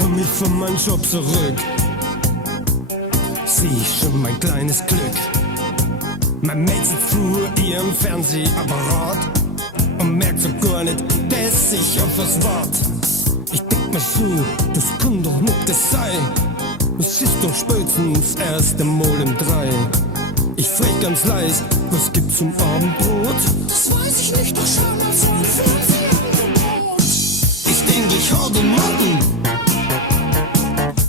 komm ich von meinem Job zurück, sieh ich schon mein kleines Glück. Mein Mädchen sitzt vor ihrem Fernsehapparat und merkt so gar nicht, dass ich auf was wart. Ich denk mir so, das kann doch nicht das sein. Es ist doch spätestens das erste Mal im 3. Ich frag ganz leis, was gibt's zum Abendbrot? Das weiß ich nicht, doch schau mal so ein Fernsehangebot. Ich denk, ich hau den Magen,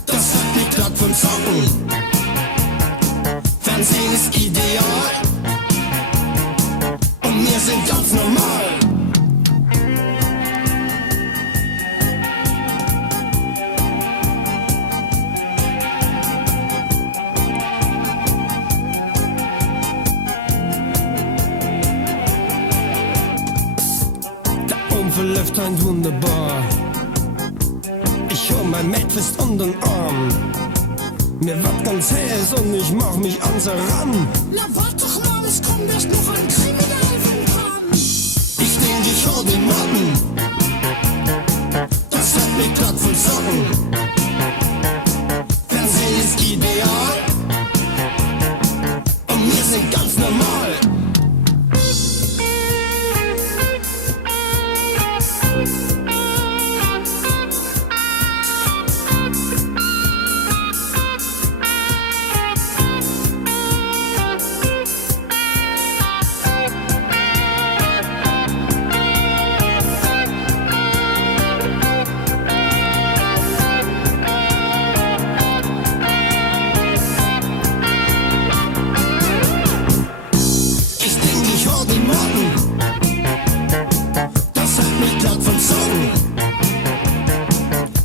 das hat mich grad von Socken. Fernsehen ist ideal und wir sind ganz normal. Verläuft ein wunderbar. Ich hol mein Mäd fest an den Arm. Mir wird ganz heiß und ich mach mich ans Heran. Na wart doch mal, es kommt erst noch ein Kriminalfilm dran. Ich denk, ich hau den Magen, das hat mich grad von Socken. Fernsehen ist ideal und wir sind ganz normal.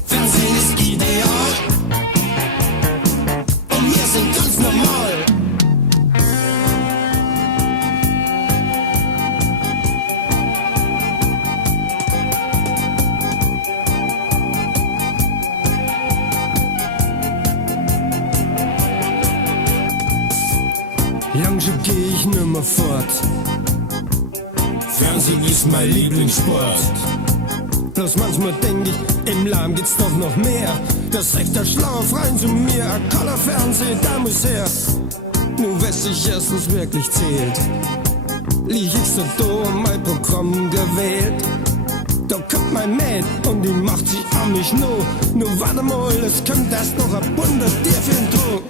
Fernsehen ist ideal und wir sind ganz normal. Langsam geh ich nimmer fort. Fernsehen ist mein Lieblingssport. Bloß manchmal denk ich, im Lärm gibt's doch noch mehr. Das sagt der schlaue Freund zu mir, ein Color Fernsehen, da muss her. Nur was sich erstens wirklich zählt, lieg ich so da mein Programm gewählt. Da kommt mein Mäd und die macht sich an mich nur warte mal, es kommt erst noch ein Wunder dir für den Tod.